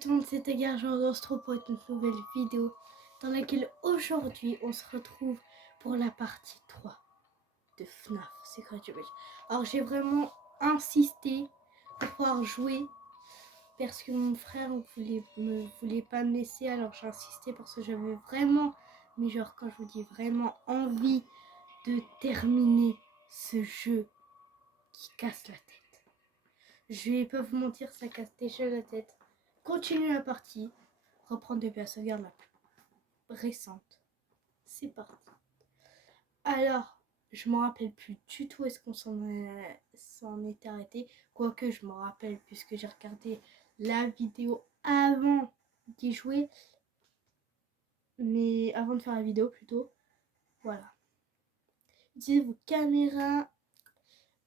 tout le monde, c'était Gargant, on se retrouve pour une nouvelle vidéo dans laquelle aujourd'hui on se retrouve pour la partie 3 de FNAF Secret Revenge. Alors j'ai vraiment insisté pour pouvoir jouer parce que mon frère me voulait pas me laisser, alors j'ai insisté parce que j'avais vraiment, mais genre quand je vous dis vraiment envie de terminer ce jeu qui casse la tête. Je vais pas vous mentir, ça casse déjà la tête. Continue la partie, reprendre depuis la sauvegarde la plus récente. C'est parti. Alors, je me rappelle plus du tout est-ce qu'on s'en est arrêté. Quoique je me rappelle puisque j'ai regardé la vidéo avant d'y jouer. Mais avant de faire la vidéo plutôt. Voilà. Utilisez vos caméras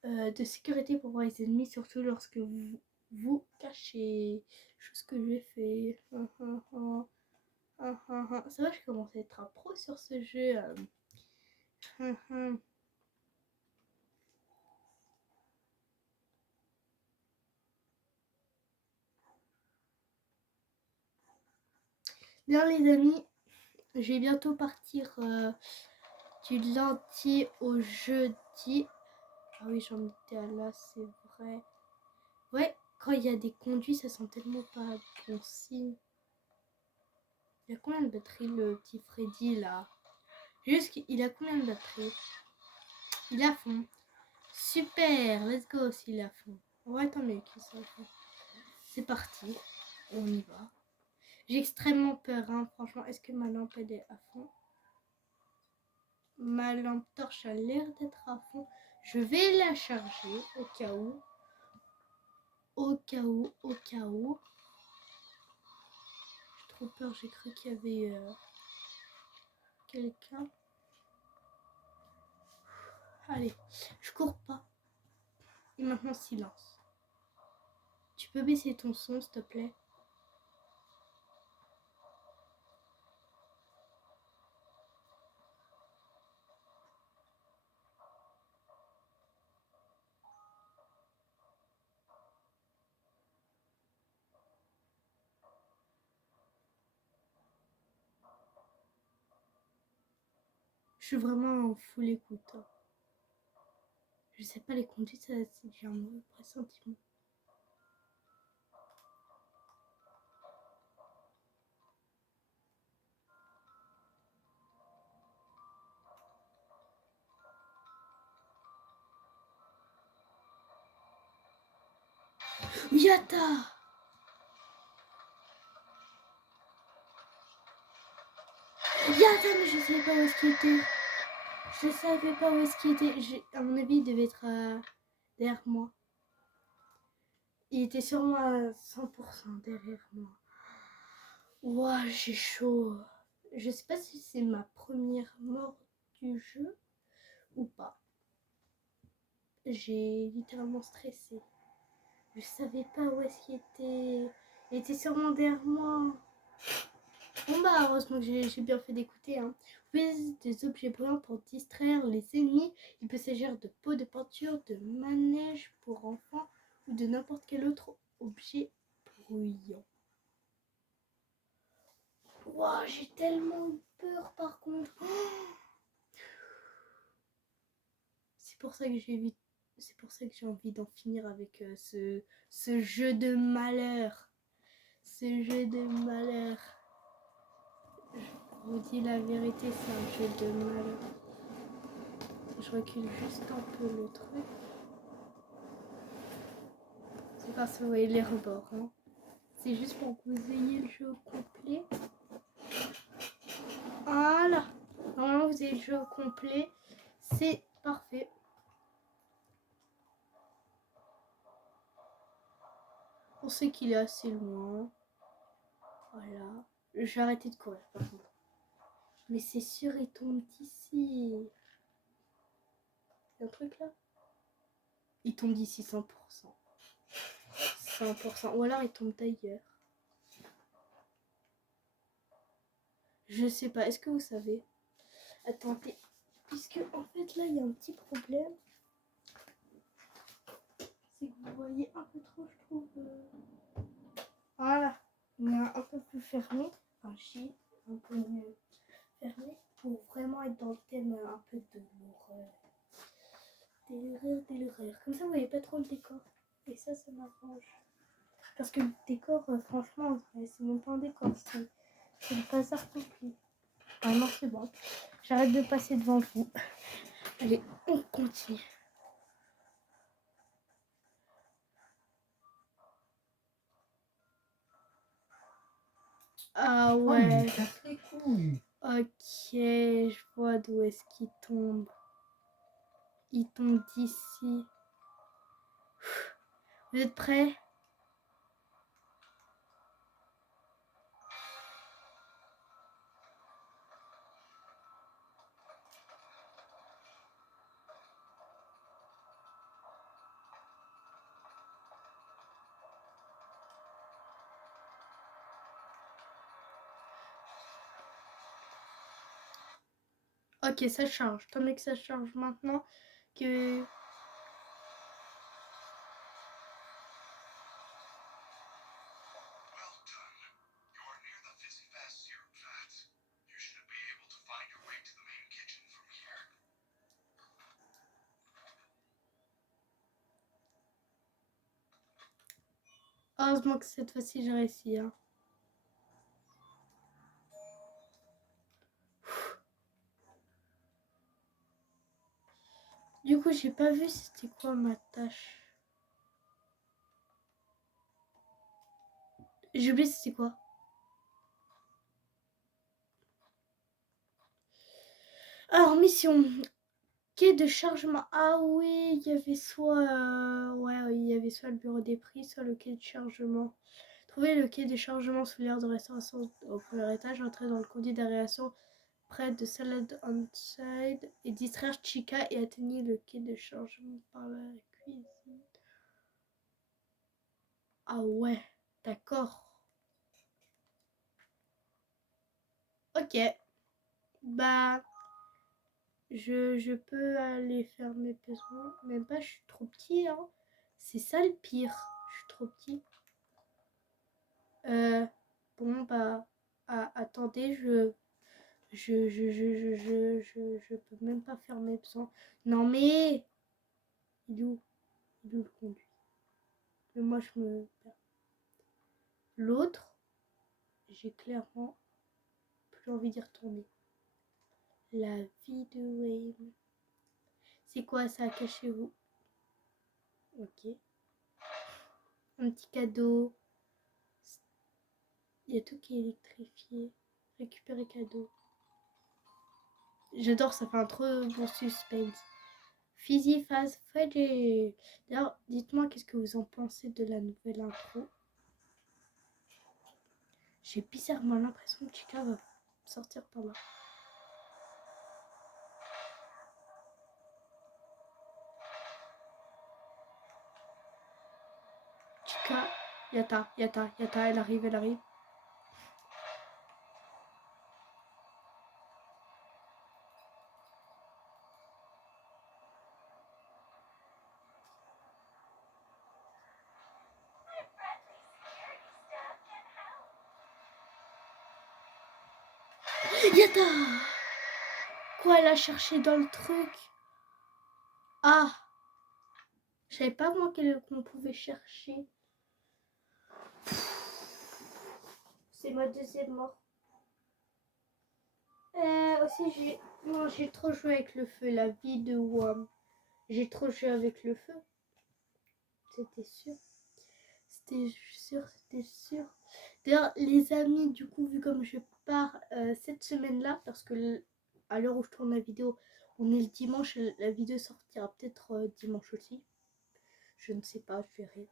de sécurité pour voir les ennemis, surtout lorsque vous vous cachez. Chose que j'ai fait. C'est vrai, je commence à être un pro sur ce jeu. Bien les amis, je vais bientôt partir du lundi au jeudi. Ah oui, j'en étais à là, c'est vrai. Ouais, quand il y a des conduits, ça sent tellement pas bon signe. Il a combien de batterie le petit Freddy là? Juste, il a combien de batterie? Il est à fond. Super, let's go s'il est à fond. Ouais, tant mieux qu'il soit à fond. C'est parti, on y va. J'ai extrêmement peur, hein, franchement. Est-ce que ma lampe elle est à fond? Ma lampe torche a l'air d'être à fond. Je vais la charger au cas où. Au cas où. J'ai trop peur, j'ai cru qu'il y avait quelqu'un. Allez, je cours pas. Et maintenant silence. Tu peux baisser ton son s'il te plaît? Je suis vraiment en full écoute. Hein. Je sais pas, les conduites, c'est déjà un mauvais pressentiment. Yata! Yata, mais je savais pas où est-ce qu'il était. Je savais pas où est-ce qu'il était. À mon avis, il devait être derrière moi. Il était sûrement à 100% derrière moi. Ouah, j'ai chaud. Je sais pas si c'est ma première mort du jeu ou pas. J'ai littéralement stressé. Je savais pas où est-ce qu'il était. Il était sûrement derrière moi. Bon bah heureusement que j'ai bien fait d'écouter. Hein. Vous pouvez utiliser des objets brillants pour distraire les ennemis. Il peut s'agir de pots de peinture, de manège pour enfants ou de n'importe quel autre objet bruyant. Wow, j'ai tellement peur par contre. C'est pour ça que j'ai envie d'en finir avec ce jeu de malheur. Ce jeu de malheur. Je vous dis la vérité, c'est un jeu de malheur. Je recule juste un peu le truc. C'est parce que vous voyez les rebords. Hein. C'est juste pour que vous ayez le jeu complet. Voilà. Normalement, vous avez le jeu complet. C'est parfait. On sait qu'il est assez loin. Voilà. Je vais arrêter de courir par contre. Mais c'est sûr, il tombe d'ici. Il y a un truc là? Il tombe d'ici 100%. 100%. Ou alors il tombe d'ailleurs. Je sais pas. Est-ce que vous savez? Attendez. Puisque en fait là, il y a un petit problème. C'est que vous voyez un peu trop, je trouve. Voilà. mais un peu plus fermé, un J un peu mieux fermé, pour vraiment être dans le thème un peu de l'horreur. Des l'horreur. Comme ça, vous voyez pas trop le décor. Et ça m'arrange. Parce que le décor, franchement, c'est même pas un décor, c'est le bazar complet. Ah non, c'est bon. J'arrête de passer devant vous. Allez, on continue. Ah ouais. Ok, je vois d'où est-ce qu'il tombe. Il tombe d'ici. Vous êtes prêts? Ok, ça change. Tant mieux que ça change maintenant que... Heureusement que cette fois-ci j'ai réussi. Hein. Du coup, j'ai pas vu c'était quoi ma tâche. J'ai oublié c'était quoi. Alors, mission. Quai de chargement. Ah oui, il y avait soit... ouais, il y avait soit le bureau des prix, soit le quai de chargement. Trouver le quai de chargement sous l'aire de restauration au premier étage, entrer dans le conduit d'aération près de Salad on Side et distraire Chica et atteignir le quai de chargement par la cuisine. Ah ouais, d'accord. Ok. Bah, je peux aller faire mes besoins. Même pas, je suis trop petit, hein. C'est ça le pire. Je suis trop petit. Bon, bah, attendez, je peux même pas faire mes besoins. Non, mais, il est où le conduit? Mais moi, je me perds. L'autre, j'ai clairement plus envie d'y retourner. La vie de Wayne. C'est quoi ça, cachez-vous? Ok. Un petit cadeau. Il y a tout qui est électrifié. Récupérer cadeau. J'adore, ça fait un trop bon suspense. Fizzy Fast Freddy. D'ailleurs, dites-moi qu'est-ce que vous en pensez de la nouvelle intro. J'ai bizarrement l'impression que Chica va sortir par là. Chica, Yata, elle arrive, Yata! Quoi, elle a cherché dans le truc? Ah! Je savais pas moi qu'on pouvait chercher. C'est ma deuxième mort. Aussi, j'ai trop joué avec le feu. La vie de Wam. J'ai trop joué avec le feu. C'était sûr. C'était sûr. D'ailleurs, les amis, du coup, vu comme je pars cette semaine-là, parce que à l'heure où je tourne la vidéo, on est le dimanche, la vidéo sortira peut-être dimanche aussi. Je ne sais pas, je verrai.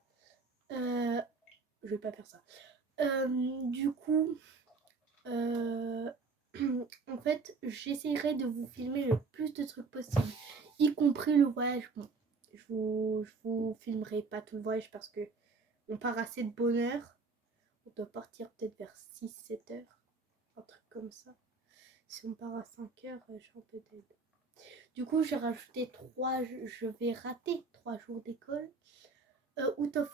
Je vais pas faire ça. Du coup, en fait, j'essaierai de vous filmer le plus de trucs possible, y compris le voyage. Bon, je vous filmerai pas tout le voyage parce que on part assez de bonne heure. On doit partir peut-être vers 6-7 heures, un truc comme ça. Si on part à 5 heures, je suis un peu dead. Du coup, j'ai rajouté 3, je vais rater 3 jours d'école. Out of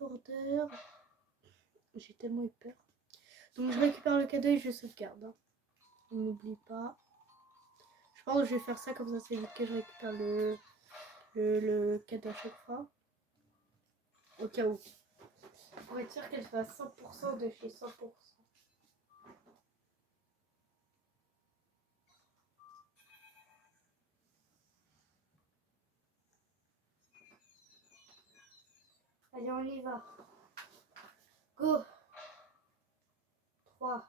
order. J'ai tellement eu peur. Donc je récupère le cadeau et je sauvegarde. Hein. On n'oublie pas. Je pense que je vais faire ça comme ça, c'est vite que je récupère le cadeau à chaque fois. Au cas où. Pour être sûr qu'elle fasse 100% de chez 100%. Allez, on y va. Go. 3,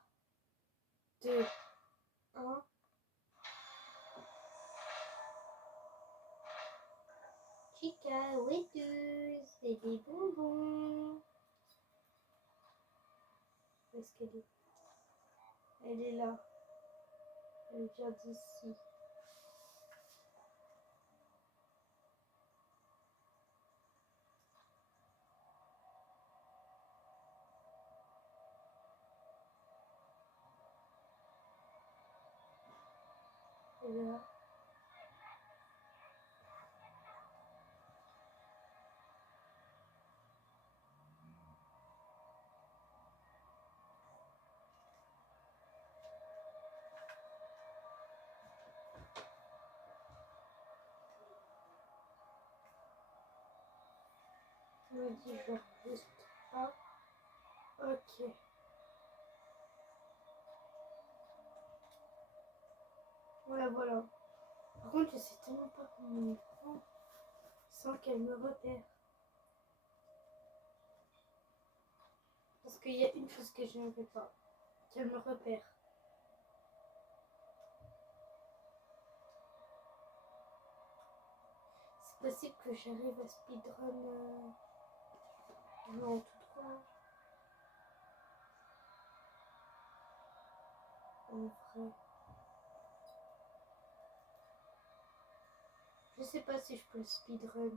2, 1. Chica, oui, c'est des bonbons. Où est-ce qu'elle est? Elle est là. Elle vient d'ici. Elle est là. Tu me dis genre juste là. Ok. Voilà. Par contre, je sais tellement pas comment on prend sans qu'elle me repère. Parce qu'il y a une chose que je ne veux pas. Qu'elle me repère. C'est possible que j'arrive à speedrun non tout droit. En vrai. Je sais pas si je peux le speedrun.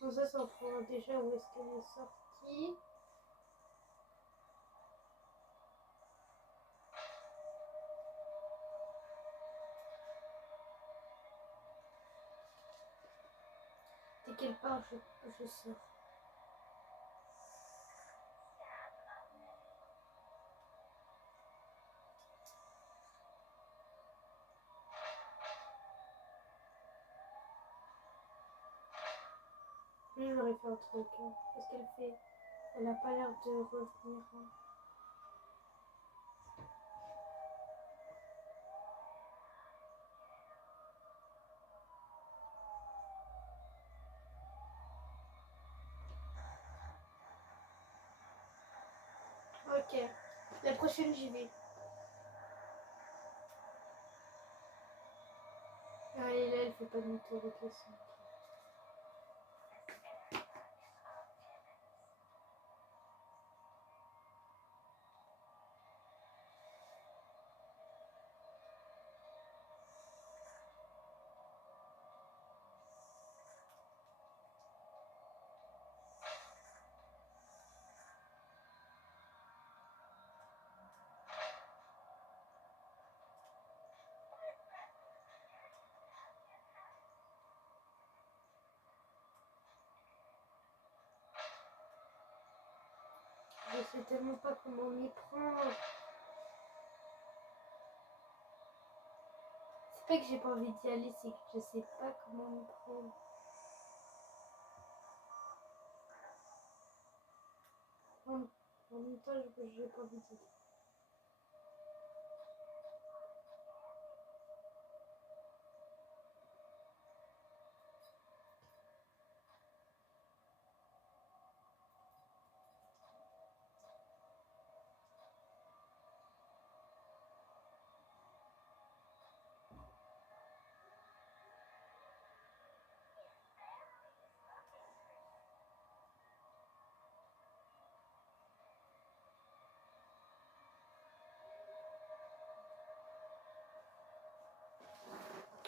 Bon, ça prend déjà où est-ce qu'elle est sortie. Dès qu'elle part, je sors. Lui, j'aurais fait un truc. Hein. Qu'est-ce qu'elle fait? Elle a pas l'air de revenir. Hein. Ok. La prochaine, j'y vais. Allez, là, elle fait pas de mytho avec les 5. Je sais tellement pas comment m'y prendre. C'est pas que j'ai pas envie d'y aller, c'est que je sais pas comment m'y prendre. En même temps, j'ai pas envie d'y aller.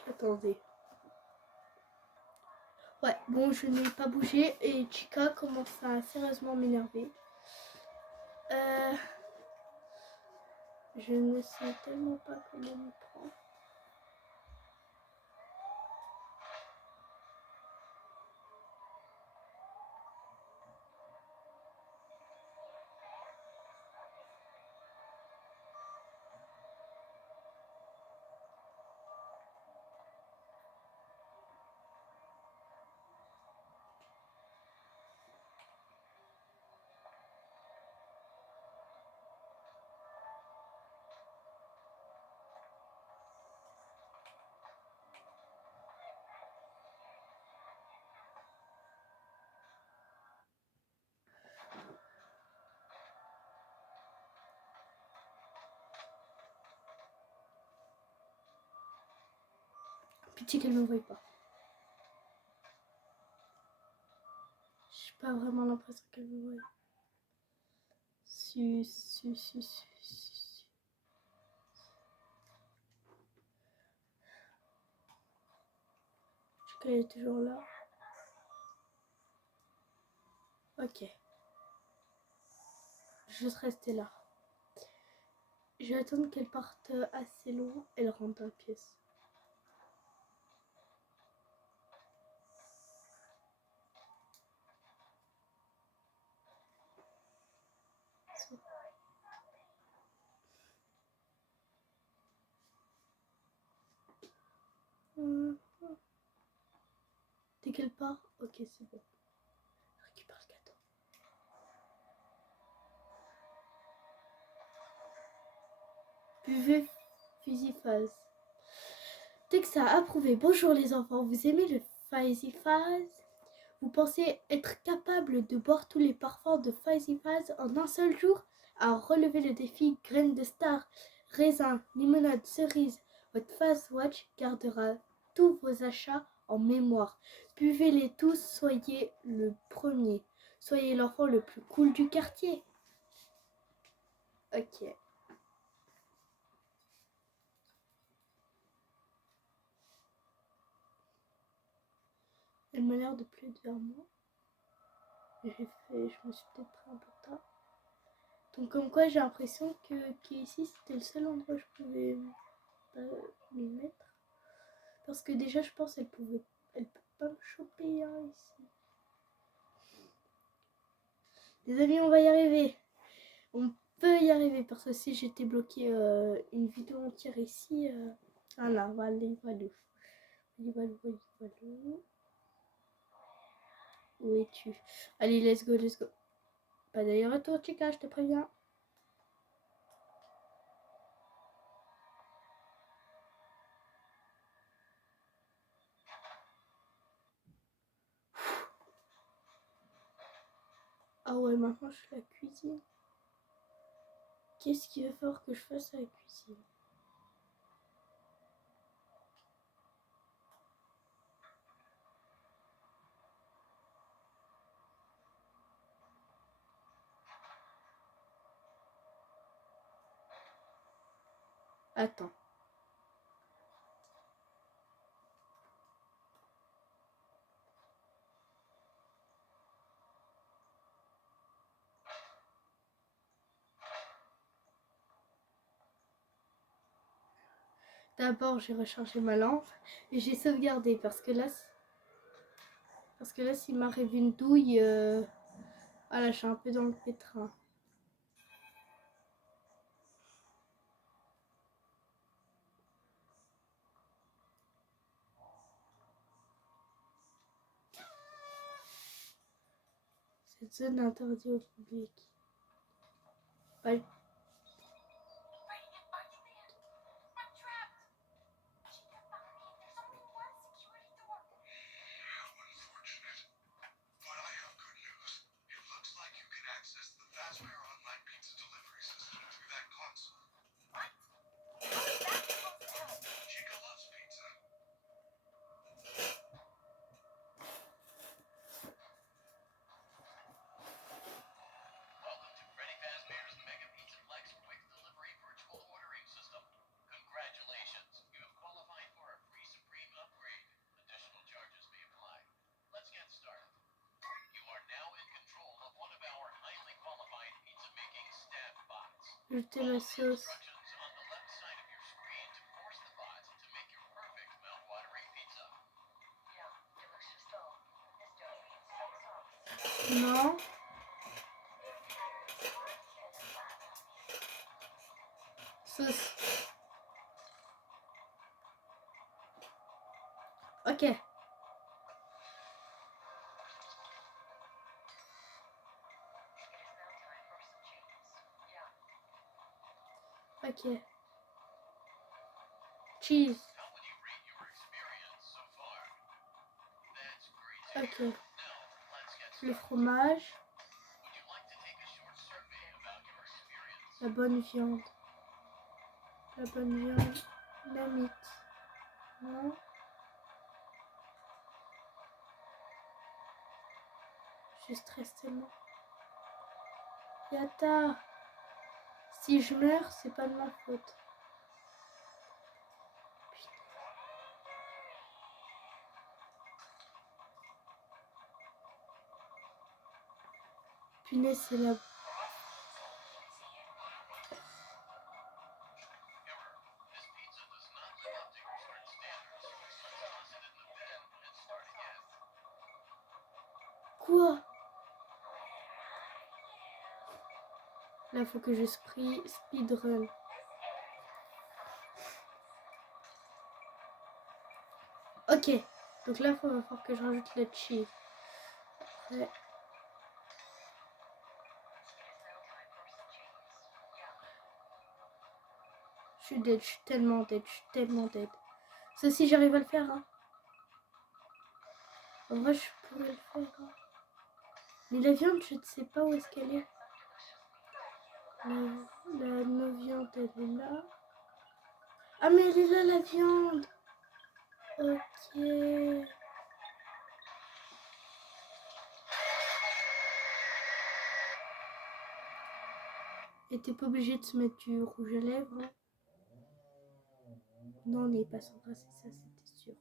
Attendez. Ouais, bon, je n'ai pas bougé et Chica commence à sérieusement m'énerver. Je ne sais tellement pas comment me prendre. Pitié qu'elle ne me voie pas. J'ai pas vraiment l'impression qu'elle me voie. Je sais qu'elle est toujours là. Ok. Je vais rester là. Je vais attendre qu'elle parte assez loin. Elle rentre dans la pièce. Dès qu'elle part, ok, c'est bon. Je récupère le gâteau. Buvez Fizzy Fuzz. Texa a approuvé. Bonjour les enfants, vous aimez le Fizzy Fuzz? Vous pensez être capable de boire tous les parfums de Fizzy Fuzz en un seul jour? Alors relevez le défi. Graines de star, raisin, limonade, cerise. Votre Fuzz Watch gardera tous vos achats en mémoire. Buvez-les tous, soyez le premier. Soyez l'enfant le plus cool du quartier. Ok. Elle m'a l'air de plus être vers moi. Je me suis peut-être pris un peu de tard. Donc comme quoi j'ai l'impression qu'ici c'était le seul endroit où je pouvais m'y mettre. Parce que déjà je pense qu'elle peut pas me choper hein, ici. Les amis, on va y arriver. On peut y arriver parce que si j'étais bloqué une vidéo entière ici. Voilà, voilà. Où es-tu? Allez, let's go. Pas d'ailleurs retour, Chica, je te préviens. Ah ouais, maintenant je fais la cuisine. Qu'est-ce qu'il va falloir que je fasse à la cuisine? Attends. D'abord, j'ai rechargé ma lampe et j'ai sauvegardé parce que là, s'il m'arrive une douille, voilà, je suis un peu dans le pétrin. Cette zone est interdite au public. Ouais. Ajouter la sauce. Non. Sauce. Ok. Ok. Cheese. Ok. Le fromage. La bonne viande. La bonne viande. La mythe. Non. Je stresse tellement. Yata. Si je meurs, c'est pas de ma faute. Punaise, c'est la... Quoi? Là, faut que je speedrun. Ok. Donc là, il va falloir que je rajoute le cheese. Après... Je suis dead, je suis tellement dead, je suis tellement dead. Ça, si j'arrive à le faire, hein. En vrai, je pourrais le faire. Hein. Mais la viande, je ne sais pas où est-ce qu'elle est. La viande, elle est là. Ah, mais elle est là, la viande. Ok. Et t'es pas obligé de se mettre du rouge à lèvres. Hein. Non, on n'est pas sans grâce, c'est ça, c'était sûr.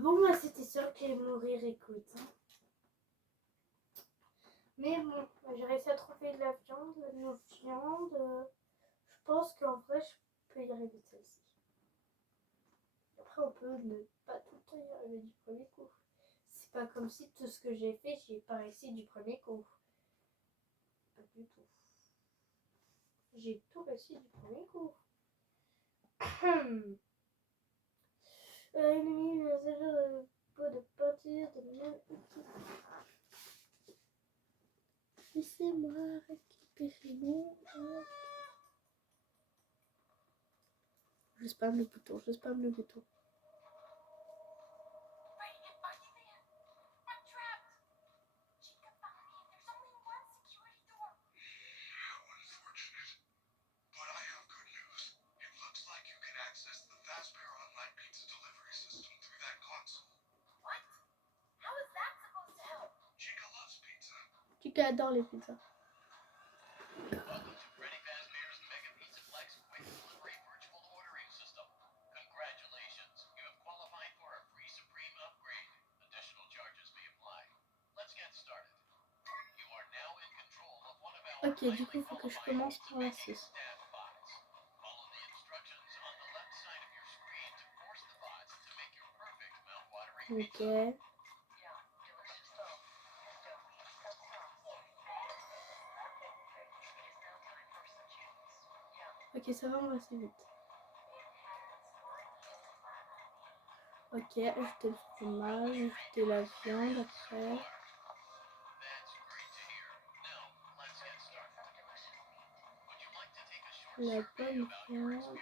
Bon, bah, c'était sûr qu'il allait mourir, écoute. Hein. Mais bon, j'ai réussi à trouver de la viande, de la viande. Je pense qu'en vrai, je peux y arriver de celle-ci. Après, on peut ne pas tout le temps y arriver du premier coup. C'est pas comme si tout ce que j'ai fait, j'y ai pas réussi du premier coup. Pas du tout. J'ai tout réussi du premier coup. Ennemi, pot de peinture de même équipe. Laissez-moi récupérer mon... Je spam le bouton, je spam le bouton. Chica adore les pizzas. Ok, du coup, il faut que je commence par la sauce. Ok. Ok, ça va, on va assez vite. Ok, ajouter le fromage, ajouter la viande après. La bonne viande.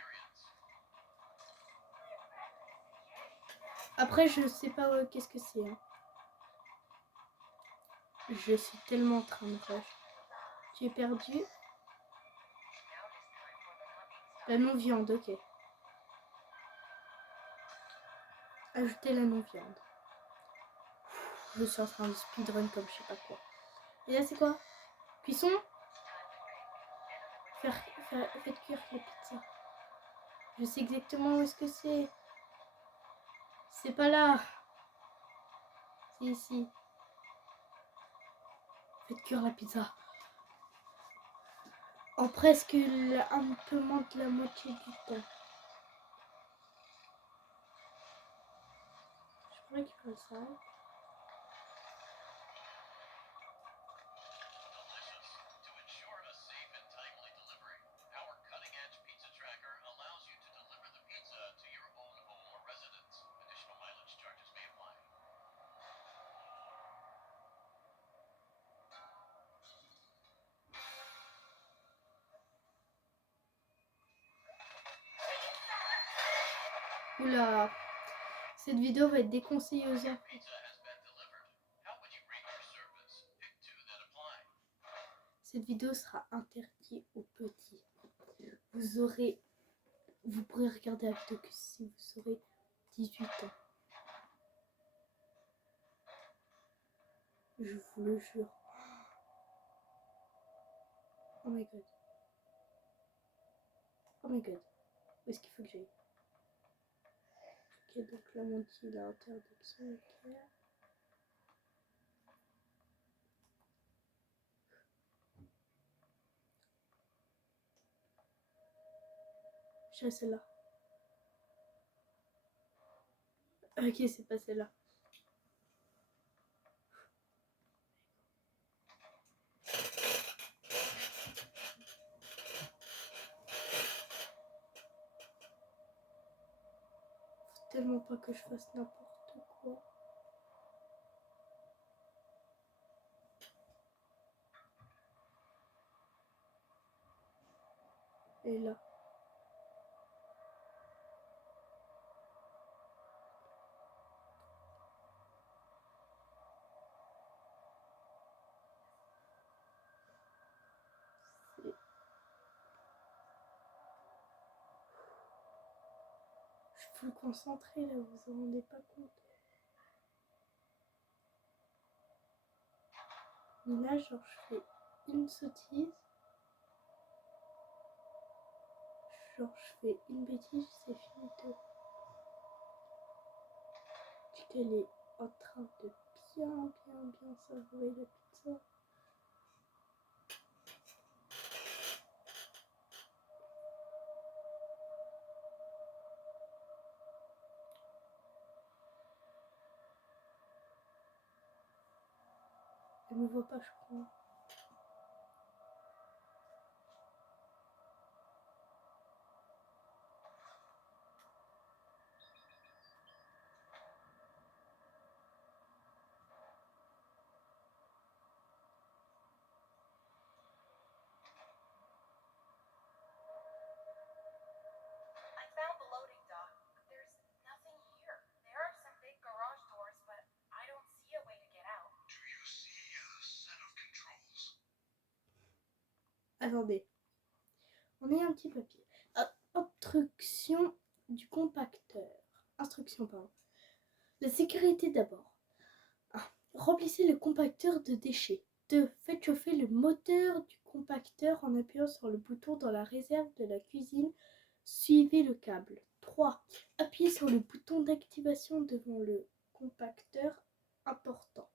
Après, je sais pas qu'est-ce que c'est. Hein. Je suis tellement en train de rush. Tu es perdu? La non-viande, ok. Ajouter la non-viande. Je suis en train de speedrun comme je sais pas quoi. Et là, c'est quoi? Cuisson? Faites cuire la pizza. Je sais exactement où est-ce que c'est. C'est pas là. C'est ici. Faites cuire la pizza. en presque un peu moins de la moitié du temps. Je pourrais qu'il fasse ça. Oula, cette vidéo va être déconseillée aux enfants. Cette vidéo sera interdite aux petits. Vous pourrez regarder la vidéo que si vous aurez 18 ans. Je vous le jure. Oh my god. Oh my god. Où est-ce qu'il faut que j'aille? Ok, donc là, mon petit, il a interdiction. Ok. Je celle-là. Ok, c'est pas celle-là. Faut tellement pas que je fasse n'importe quoi. Et là. Je suis full concentrée là, vous vous en rendez pas compte. Mais là, genre, je fais une sottise. Genre, je fais une bêtise, c'est fini. Elle est en train de bien savourer la pizza. Elle me voit pas, je crois. Attendez, on a un petit papier. Instruction du compacteur. Instruction, pardon. La sécurité d'abord. 1. Remplissez le compacteur de déchets. 2. Faites chauffer le moteur du compacteur en appuyant sur le bouton dans la réserve de la cuisine. Suivez le câble. 3. Appuyez sur le bouton d'activation devant le compacteur important.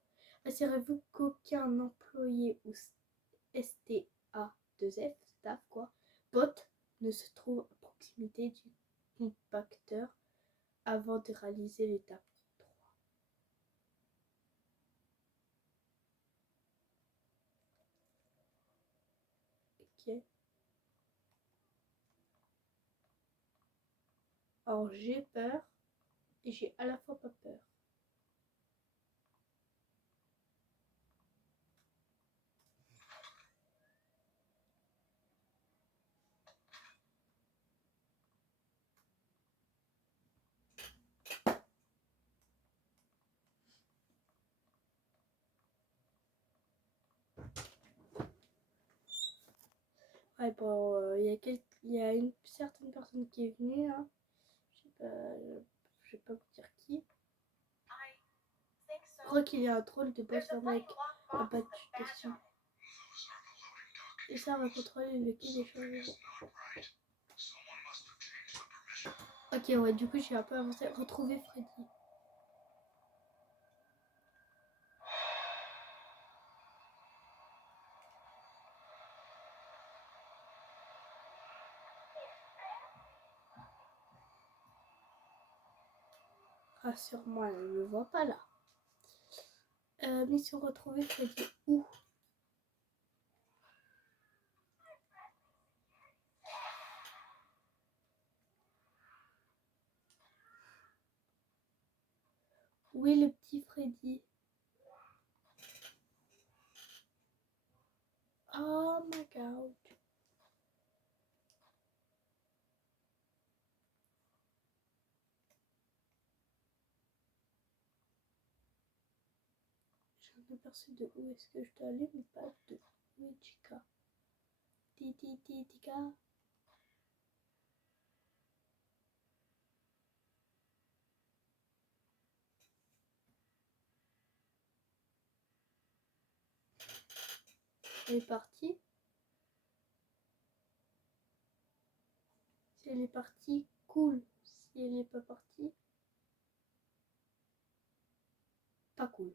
Assurez-vous qu'aucun employé ou STA2F, staff quoi, bot ne se trouve à proximité du compacteur avant de réaliser l'étape 3. Ok. Alors j'ai peur et j'ai à la fois pas peur. Ouais, bon, il y a une certaine personne qui est venue là. Je sais pas vous dire qui. Je crois qu'il y a un troll de boss mec abattu dessus. Et ça va contrôler le quai des choses. Ok, ouais, du coup j'ai un peu avancé. Retrouver Freddy. Rassure-moi, elle ne me voit pas là. Mission retrouvée, Freddy où? Où est le petit Freddy? Oh my god. J'ai un aperçu de où est-ce que je dois aller, mais pas de où est Chica. Tika. Elle est partie. Si elle est partie, cool. Si elle n'est pas partie, pas cool.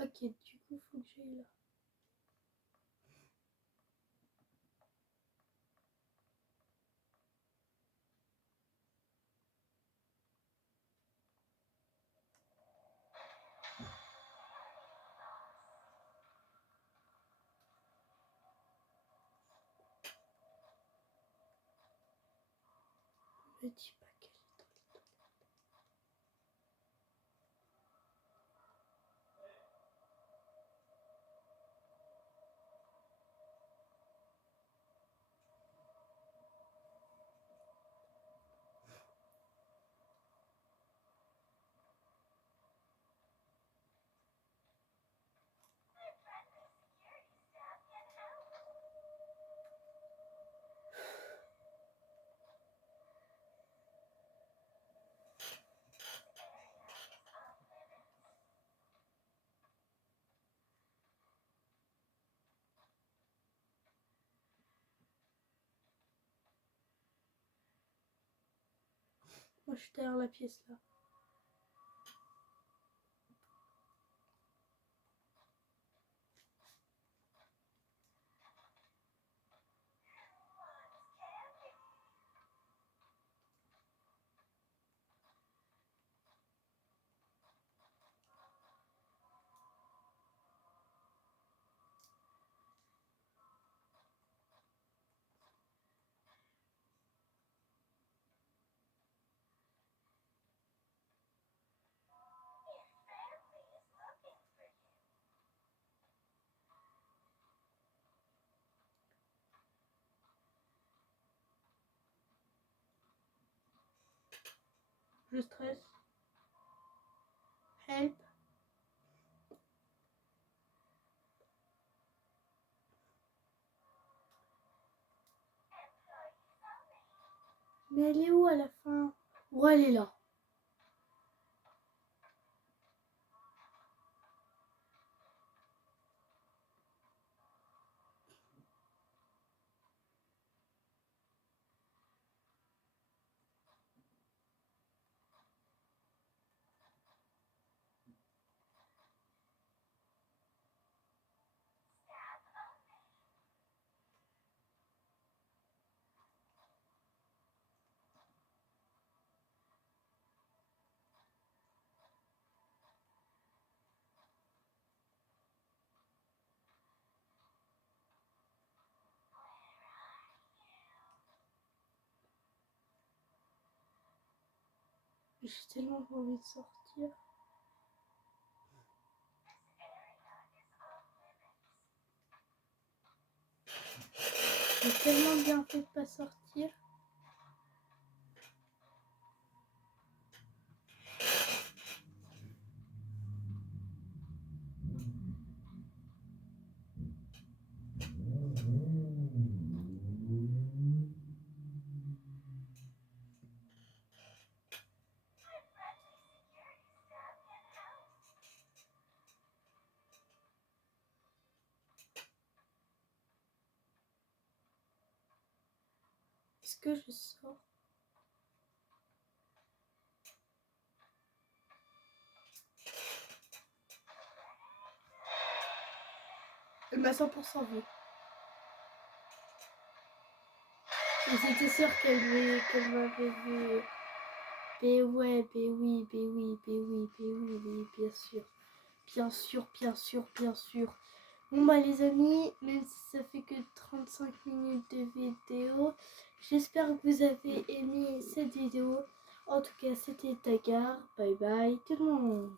Ok, du coup, faut que j'aille là. Me dis pas qu'elle est dans les toilettes. Moi, je suis derrière la pièce là. Je stresse. Help. Mais elle est où à la fin? Oh, elle est là. J'ai tellement pas envie de sortir. J'ai tellement bien fait de pas sortir. Est-ce que je sors? Elle m'a 100% vu. Et c'était sûr qu'elle m'avait vu. Mais ouais, mais oui, mais oui, mais oui, mais oui, mais bien sûr. Bien sûr, bien sûr, bien sûr. Bon bah les amis, même si ça fait que 35 minutes de vidéo, j'espère que vous avez aimé cette vidéo. En tout cas, c'était Tagar. Bye bye tout le monde.